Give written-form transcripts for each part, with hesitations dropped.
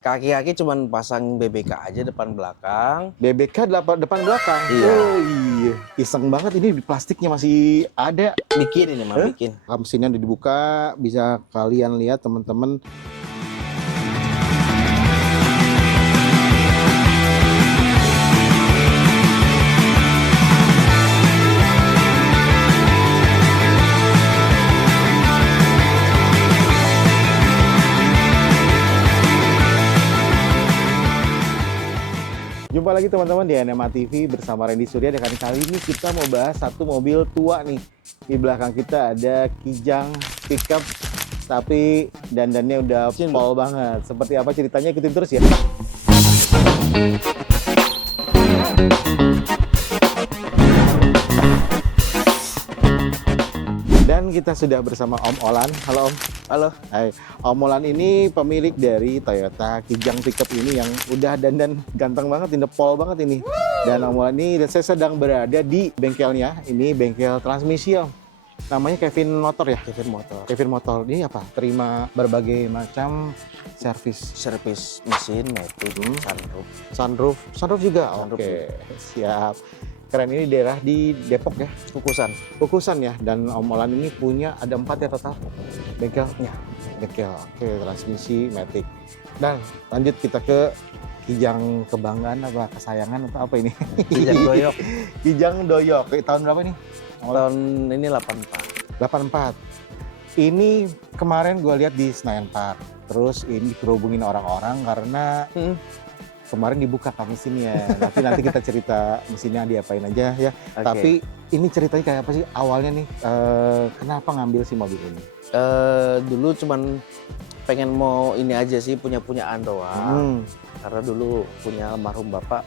Kaki-kaki cuman pasang BBK aja depan belakang. BBK depan belakang. Iya. Oh iya, iseng banget ini di plastiknya masih ada. Bikin ini mah bikin. Mesinnya udah dibuka, bisa kalian lihat teman-teman. Jumpa lagi teman-teman di NMA TV bersama Randy Surya. Dan kali ini kita mau bahas satu mobil tua nih. Di belakang kita ada Kijang pickup, tapi dandannya udah pol banget. Seperti apa ceritanya, ikutin terus ya. Dan kita sudah bersama Om Olan. Halo Om. Halo. Hai. Om Olan ini pemilik dari Toyota Kijang pickup ini yang udah dandan ganteng banget, in the pol banget ini. Dan Om Olan ini, saya sedang berada di bengkelnya. Ini bengkel transmisi Om. Namanya Kevin Motor ya? Kevin Motor. Kevin Motor ini apa? Terima berbagai macam servis Mesin, matic, sunroof. Sunroof juga? Sunroof Oke, siap. Keren, ini daerah di Depok ya? Kukusan ya. Dan Om Olan ini punya ada 4 ya total bengkelnya. Bengkel, oke, transmisi, matic. Dan lanjut kita ke Kijang kebanggaan apa kesayangan atau apa ini? Kijang doyok. Kijang doyok. Tahun berapa nih? Tahun ini 84. 84. Ini kemarin gue lihat di Senayan Park. Terus ini kerubungin orang-orang karena kemarin dibuka kan mesinnya. Nanti kita cerita mesinnya diapain aja ya. Okay. Tapi ini ceritanya kayak apa sih awalnya nih? Kenapa ngambil si mobil ini? Dulu cuman pengen mau ini aja sih, punyaan doang. Karena dulu punya almarhum bapak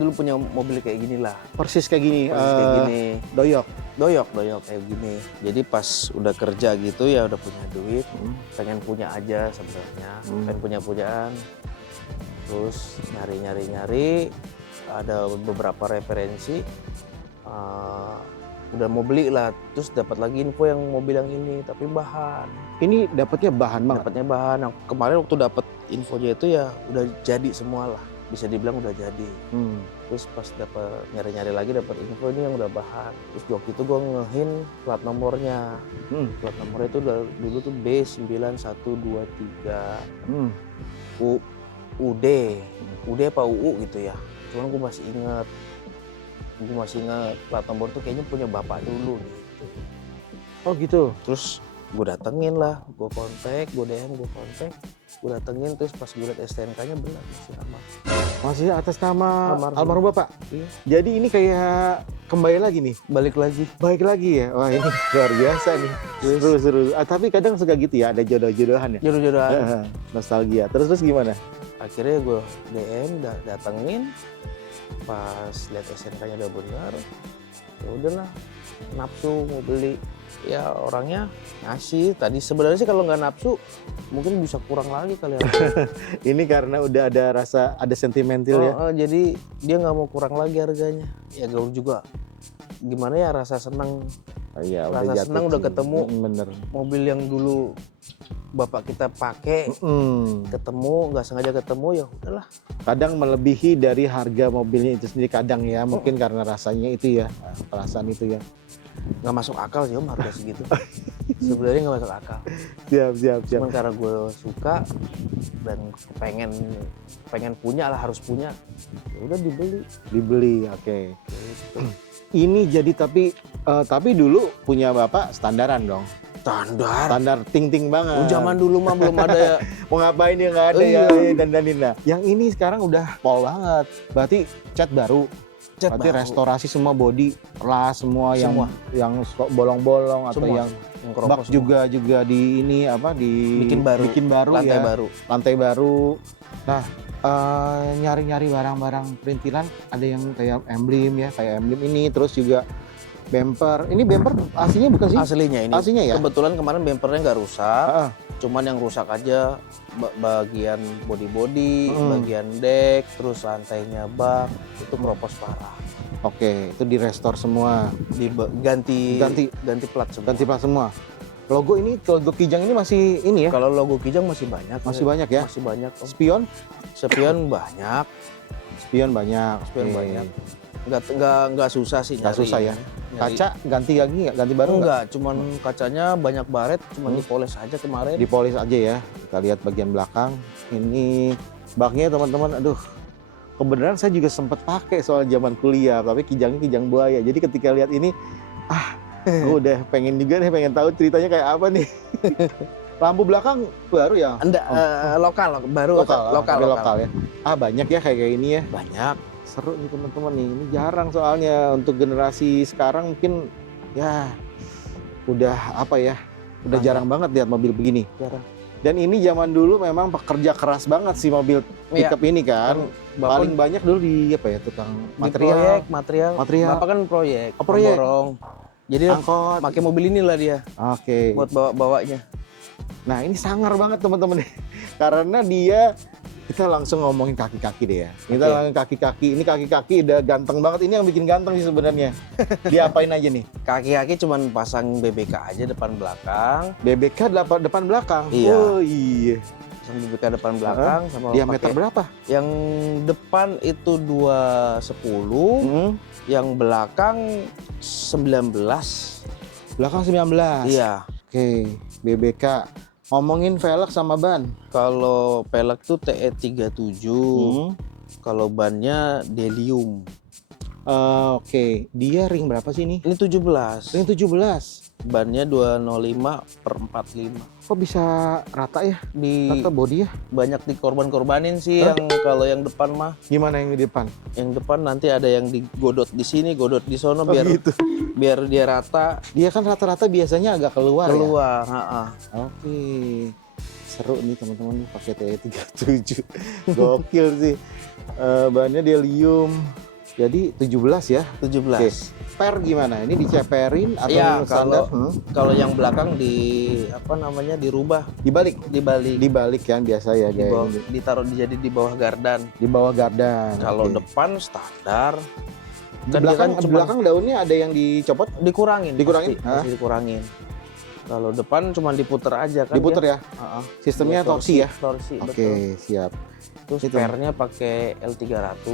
dulu punya mobil kayak gini lah. Persis kayak gini. Kayak gini. Doyok. Kayak gini. Jadi pas udah kerja gitu ya udah punya duit, pengen punya aja sebenarnya, pengen punyaan. Terus nyari, ada beberapa referensi, udah mau beli lah. Terus dapat lagi info yang mobil yang ini, tapi bahan. Ini dapatnya bahan banget. Dapatnya bahan. Nah, kemarin waktu dapat infonya itu ya udah jadi semua lah. Bisa dibilang udah jadi. Terus pas dapat nyari lagi dapat info ini yang udah bahan. Terus waktu itu gue ngehin plat nomornya. Plat nomornya itu dulu tuh B9123. UD apa UU gitu ya. Cuman gue masih ingat plat nomor tuh kayaknya punya bapak dulu gitu. Oh gitu. Terus gue datengin lah, gue kontak, gue DM, gue datengin. Terus pas gue liat STNK-nya benar Masih atas nama almarhum bapak. Iya. Jadi ini kayak kembali lagi nih. Balik lagi Ya. Wah ini luar biasa nih. Seru. Tapi kadang suka gitu ya, ada jodoh-jodohan ya. Jodoh-jodohan. Nostalgia. Terus gimana? Akhirnya gue DM, datengin. Pas lihat SNK-nya udah benar, ya udahlah, nafsu mau beli. Ya orangnya ngasih. Tadi sebenarnya sih kalau nggak nafsu mungkin bisa kurang lagi kali ya. Ini karena udah ada rasa, ada sentimental ya. Jadi dia nggak mau kurang lagi harganya. Ya gaul juga. Gimana ya rasa senang. Iya, Rasa senang udah ketemu. Bener. Mobil yang dulu bapak kita pakai, ketemu, nggak sengaja ketemu, ya udahlah. Kadang melebihi dari harga mobilnya itu sendiri kadang ya, mungkin karena rasanya itu ya, perasaan itu ya. Nggak masuk akal sih Om harga segitu. Sebenarnya nggak masuk akal. Siap. Cuman karena gue suka dan pengen punya lah, harus punya. Ya udah dibeli. Oke. Gitu. Ini jadi tapi dulu punya bapak standaran dong. Standar ting banget. Zaman dulu mah belum ada ya. Mau ngapain ya nggak ada ya dandanin. Nah, yang ini sekarang udah pol banget. Berarti cat baru. Berarti restorasi semua body, las semua. Yang bolong-bolong atau yang bak juga di ini apa bikin baru lantai baru. Nah, nyari barang-barang perintilan ada yang kayak emblem ini, terus juga bumper. Ini bumper aslinya bukan sih? Aslinya ya. Kebetulan kemarin bumpernya nggak rusak. Cuman yang rusak aja bagian body, bagian deck, terus lantainya bak itu keropos parah. Oke, itu di restore semua. Ganti plat semua. Logo Kijang ini masih ini ya? Kalau logo Kijang masih banyak. Masih banyak ya? Masih banyak. Om. Spion? Spion banyak. Spion banyak. Spion Oke. banyak. Nggak susah sih Nggak nyari. susah ya? Nyari. Kaca ganti lagi nggak? Ganti baru nggak? Enggak, cuman kacanya banyak baret, cuman dipoles aja kemarin. Dipolis aja ya. Kita lihat bagian belakang. Ini baknya teman-teman, aduh. Kebenaran saya juga sempat pakai soal zaman kuliah, tapi Kijangnya Kijang buaya. Jadi ketika lihat ini, gue udah pengen juga nih, pengen tahu ceritanya kayak apa nih. Lampu belakang baru ya? Enggak, lokal, baru lokal ya. Banyak ya kayak ini ya. Banyak. Seru nih teman-teman nih. Ini jarang soalnya untuk generasi sekarang mungkin ya udah apa ya? Udah jarang banget lihat mobil begini. Jarang. Dan ini zaman dulu memang pekerja keras banget sih mobil pickup ini kan. Paling banyak dulu di apa ya, tukang material. Material. Bapak kan proyek. Proyek. Borong. Jadi Angkot. pakai mobil inilah dia Oke. buat bawanya. Nah ini sangar banget teman-teman nih. Karena dia, kita langsung ngomongin kaki-kaki deh ya. Kita langsung kaki-kaki. Ini kaki-kaki udah ganteng banget. Ini yang bikin ganteng sih sebenarnya. Diapain aja nih? Kaki-kaki cuman pasang BBK aja depan belakang. BBK depan belakang. Iya. Oh iya. Pasang BBK depan belakang sama Diameter pakai- berapa? Yang depan itu 210, yang belakang 19. Belakang 19. Iya. Oke, BBK. Ngomongin velg sama ban. Kalau pelek tuh TE37. Kalau bannya Delium. Oke, dia ring berapa sih ini? Ini 17. Ring 17. Bannya 205/45. Kok bisa rata ya? Di Rata body ya? banyak dikorban-korbanin sih yang kalau yang depan mah. Gimana yang di depan? Yang depan nanti ada yang digodot di sini, godot di sono biar gitu. biar dia rata Dia kan rata-rata biasanya agak keluar. keluar. Ya? Oke. Seru nih teman-teman pakai TE37. Gokil sih. Bannya Delium. Jadi 17 ya. 17. Oke. Per gimana? Ini diceperin atau Iya, standar? kalau yang belakang dirubah, Dibalik. dibalik Kan biasa ya di bawah, gaya ini. ditaruh jadi di bawah gardan. Di bawah gardan. Kalau Oke. depan standar. Di Kan dia belakang, kan di cuma belakang daunnya ada yang dicopot, dikurangin. Dikurangin? Pasti dikurangin. Kalau depan cuma diputer aja kan. diputer dia. ya. Sistemnya Dia torsi ya. Torsi, Oke, betul. siap. Terus Itu. pernya pakai L300.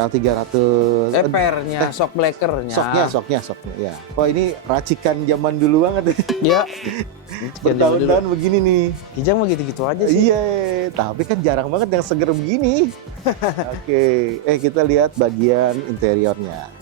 L300. Pernya, shock blackernya. Soknya ya. Wah, ini racikan zaman dulu banget. Ya. Bertahun-tahun begini nih. Kijang mah gitu-gitu aja sih. Iya, tapi kan jarang banget yang seger begini. Oke, kita lihat bagian interiornya.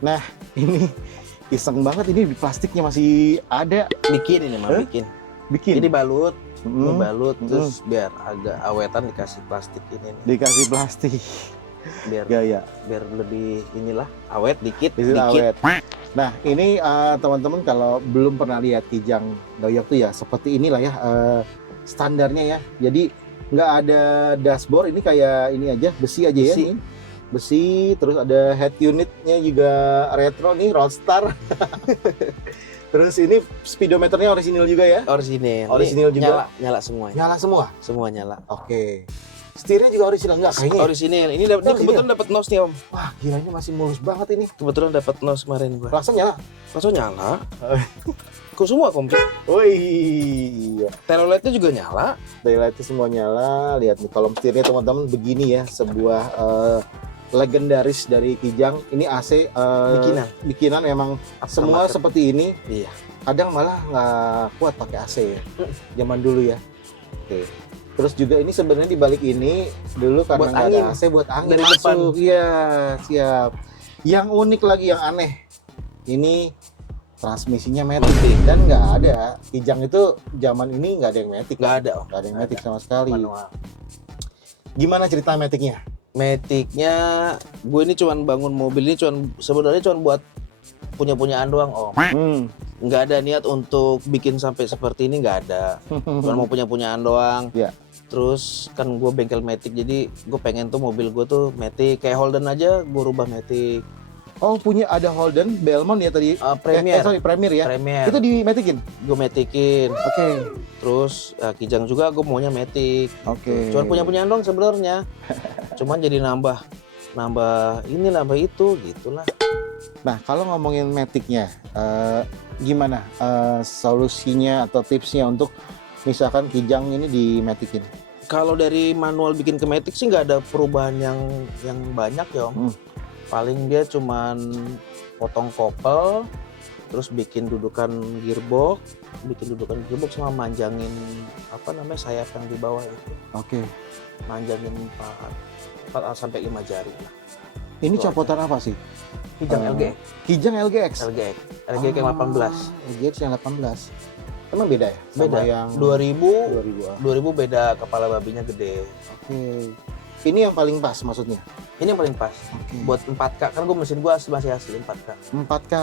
Nah, ini iseng banget, ini di plastiknya masih ada. Bikin ini mah, bikin. Bikin. Jadi balut, Mm, balut terus biar agak awetan dikasih plastik ini nih. dikasih plastik. Biar Ya. biar lebih inilah awet dikit, Itu dikit. awet. Nah, ini teman-teman kalau belum pernah lihat Kijang Doyok tuh ya seperti inilah ya standarnya ya. Jadi nggak ada dashboard, ini kayak ini aja, besi aja ya. Besi. Ini. Besi, terus ada head unitnya juga retro nih, Roadstar. Terus ini speedometernya orisinil juga ya? Orisinil. Orisinil Ini juga? Nyala semuanya. Nyala semua? Semua nyala. Oke. Setirnya juga orisinil nggak kayaknya? Orisinil. Ini kebetulan dapat nos nih, Om. Wah, gila ini masih mulus banget ini. Kebetulan dapat nos kemarin gua. Langsung nyala? Langsung nyala. Kok semua komplit. Oh iya. Tail lightnya juga nyala. Daylightnya semua nyala. Lihat nih kolom setirnya teman-teman begini ya, sebuah legendaris dari Kijang. Ini AC bikinan memang semua Aftermarket. seperti ini. Iya. Kadang malah nggak kuat pakai AC ya. Zaman dulu ya. Oke. Terus juga ini sebenarnya di balik ini dulu karena Buat nggak ada angin. AC buat angin Dari masuk. depan. Iya, siap. Yang unik lagi, yang aneh. Ini transmisinya matic dan nggak ada. Kijang itu zaman ini nggak ada yang matic. Nggak ada, Om. Nggak ada yang matic sama sekali. Manual. Gimana cerita maticnya? Matic-nya, gue ini cuman bangun mobil ini sebenarnya cuman buat punya-punyaan doang, Om. Nggak ada niat untuk bikin sampai seperti ini, nggak ada. Cuma mau punya-punyaan doang. Iya. Terus kan gue bengkel Matic, jadi gue pengen tuh mobil gue tuh Matic. Kayak Holden aja gue rubah Matic. Oh, punya ada Holden, Belmont ya tadi. Premier. Premier ya. Premier. Itu di Matikin. Gue metikin. Oke. Terus Kijang juga gue maunya metik. Oke. Cuman punya dong sebenarnya. Cuman jadi nambah ini nambah itu gitulah. Nah, kalau ngomongin metiknya, gimana solusinya atau tipsnya untuk misalkan Kijang ini di metikin? Kalau dari manual bikin ke metik sih nggak ada perubahan yang banyak ya Om. Paling dia cuman potong kopel, terus bikin dudukan gearbox sama manjangin sayap yang di bawah itu. Oke. Manjangin 4 sampai 5 jari lah. Ini Itu copotan apa sih? Kijang LGX. Kijang LGX. LGX yang 18. LGX yang 18. Emang beda ya? Sama Beda. yang 2000 2000. beda, kepala babinya gede. Oke. Ini yang paling pas maksudnya? Ini yang paling pas. Oke. Buat 4K, kan mesin gue masih asli 4K. 4K.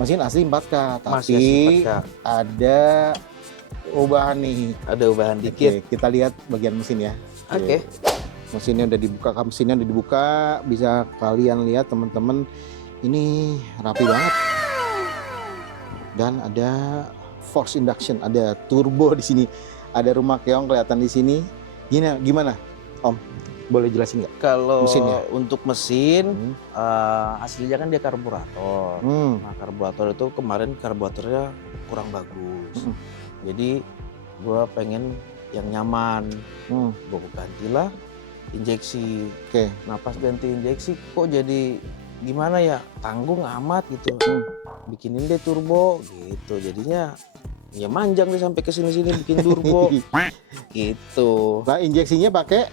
Mesin asli 4K, tapi Masih asli 4K. ada ubahan nih. Ada ubahan dikit. Oke, kita lihat bagian mesin ya. Oke. Mesinnya udah dibuka, bisa kalian lihat teman-teman, ini rapi banget. Dan ada force induction, ada turbo di sini, ada rumah keong kelihatan di sini. Gimana, Om? Boleh jelasin nggak? Kalau Mesinnya? untuk mesin, aslinya kan dia karburator. Nah, karburator itu kemarin karburatornya kurang bagus. Jadi gue pengen yang nyaman. Gue gantilah injeksi. Oke. Nah pas ganti injeksi kok jadi gimana ya, tanggung amat gitu. Bikinin deh turbo gitu, jadinya ya manjang deh sampai ke sini bikin turbo gitu. Nah, injeksinya pakai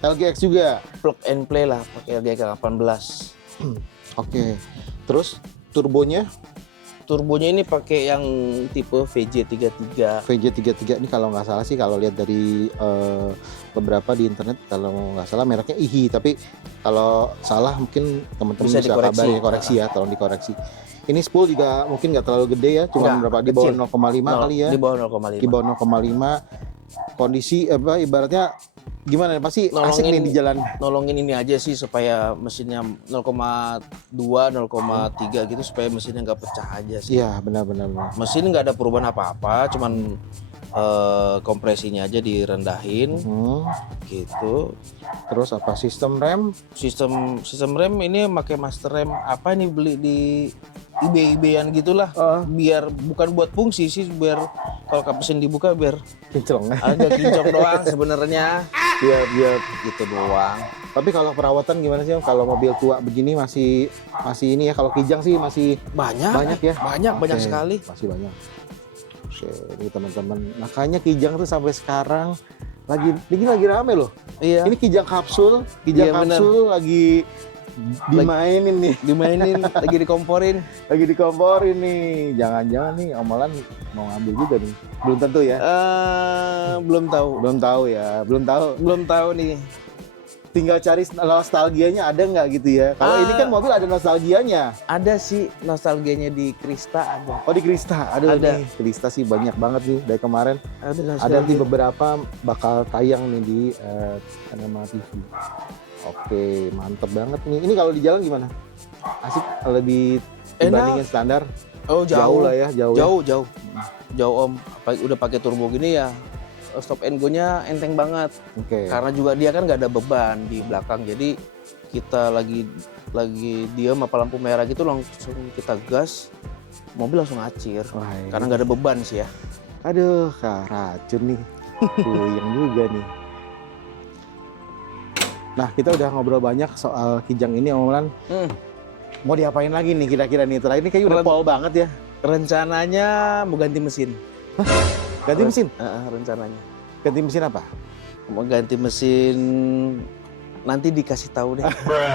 LGX juga. Plug and play lah, pakai LGX 18. Oke. Terus turbonya Turbonya ini pakai yang tipe VJ33. VJ33 ini kalau nggak salah sih, kalau lihat dari beberapa di internet, kalau nggak salah mereknya IHI, tapi kalau salah mungkin teman-teman bisa kabar ya, koreksi ya, tolong dikoreksi. Ini spool juga mungkin nggak terlalu gede ya, cuma berapa, di bawah 0,5 kali ya. Di bawah 0,5. Di bawah 0,5. Kondisi ibaratnya gimana, pasti asik nih di jalan. Nolongin ini aja sih supaya mesinnya 0,2, 0,3 gitu, supaya mesinnya nggak pecah aja sih. Iya, benar. Mesin nggak ada perubahan apa-apa, cuman kompresinya aja direndahin gitu. Terus apa, sistem rem? Sistem rem ini pakai master rem apa nih, beli di eBay-an gitulah. Biar bukan buat fungsi sih, biar kalau kap mesin dibuka biar Kinclong. agak kinclong doang sebenarnya. Biar Gitu doang. Tapi kalau perawatan gimana sih Om? Kalau mobil tua begini masih ini ya. Kalau Kijang sih masih banyak ya. Banyak sekali. Masih banyak. Oke, ini teman-teman. Makanya Kijang tuh sampai sekarang lagi rame loh. Iya. Ini Kijang kapsul, kapsul lagi dimainin nih. Lagi dikomporin. Lagi dikomporin nih. Jangan-jangan nih Om Molan mau ngambil juga nih. Belum tentu ya. Belum tahu. Belum tahu nih. Tinggal cari nostalgianya ada nggak gitu ya. Kalau ini kan mobil ada nostalgianya. Ada sih nostalgianya di Krista ada. Oh, di Krista. Aduh, Ada. nih Krista sih banyak banget nih dari kemarin. Ada Nanti beberapa bakal tayang nih di Anema TV. Oke, mantep banget nih. Ini kalau di jalan gimana? Asik, lebih dibandingin standar? Oh, jauh lah ya, jauh. Jauh Om. Udah pakai turbo gini ya, stop and go-nya enteng banget. Oke. Karena juga dia kan nggak ada beban di belakang. Jadi kita lagi diem apa lampu merah gitu langsung kita gas, mobil langsung acir. Karena nggak ada beban sih ya. Aduh, racun nih. Puyeng juga nih. Nah, kita udah ngobrol banyak soal Kijang ini, Om Molan. Mau diapain lagi nih kira-kira nih? Terakhir ini kayaknya udah pol banget ya. Rencananya mau ganti mesin. Ganti mesin? Rencananya. Ganti mesin apa? Mau ganti mesin, nanti dikasih tahu deh.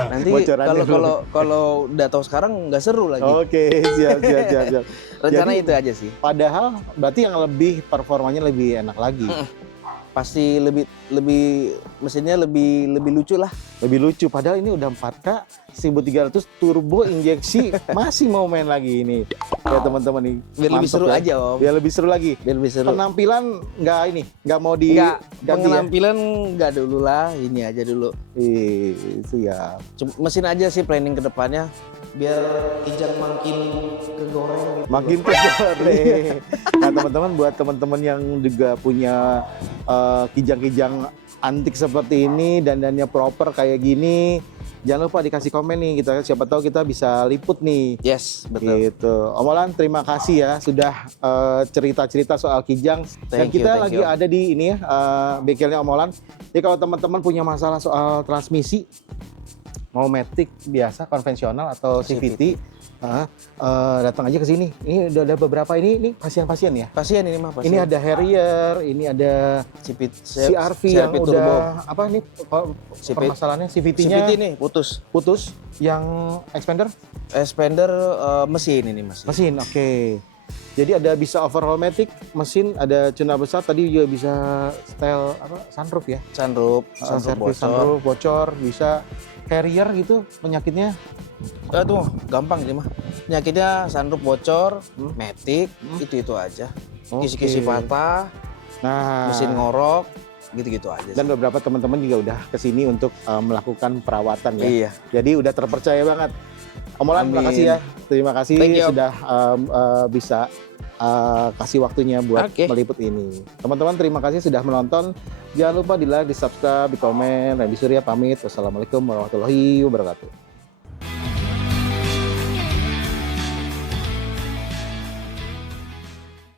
Nanti kalau udah tahu sekarang nggak seru lagi. Oke, siap. Rencana Jadi, itu aja sih. Padahal berarti yang lebih performanya lebih enak lagi. pasti mesinnya lebih lucu lah. Lebih lucu, padahal ini udah 4K 1300 turbo injeksi masih mau main lagi ini. Ya teman-teman nih. Biar lebih mantep seru ya. aja Om. Biar lebih seru lagi. Biar lebih seru. Penampilan nggak mau di Nggak, ganti ya? penampilan nggak dulu lah, ini aja dulu. Siap. Mesin aja sih planning ke depannya biar Kijang makin kegoreng gitu. Makin kegoreng. Nah teman-teman, buat teman-teman yang juga punya kijang-kijang antik seperti ini, dandannya proper kayak gini, jangan lupa dikasih komen nih, siapa tahu kita bisa liput nih. Yes, betul. Gitu. Om Olan, terima kasih ya sudah cerita-cerita soal kijang. Dan kita lagi ada di ini ya, bengkelnya Om Olan. Jadi kalau teman-teman punya masalah soal transmisi, mau matic biasa konvensional atau CVT, datang aja ke sini. Ini udah ada beberapa ini pasien-pasien ya. Pasien ini mah pasien. Ini ada Harrier, ini ada CRV yang turbo. udah apa nih permasalahannya, CVT-nya CVT nih putus. Yang expander mesin ini mesin, oke. Jadi ada bisa overhaul matic, mesin, ada tuna besar, tadi juga bisa style sunroof ya. Sunroof bocor, bisa Harrier gitu penyakitnya. Tuh gampang ini mah. Penyakitnya sunroof bocor, matic, itu aja. Kisi-kisi patah, mesin ngorok, gitu-gitu aja. Dan beberapa teman-teman juga udah kesini untuk melakukan perawatan ya. Iya. Jadi udah terpercaya banget. Om Olan, terima kasih ya. Terima kasih sudah bisa kasih waktunya buat meliput ini. Teman-teman, terima kasih sudah menonton. Jangan lupa di like, di subscribe, di komen. Randy Surya pamit. Wassalamualaikum warahmatullahi wabarakatuh.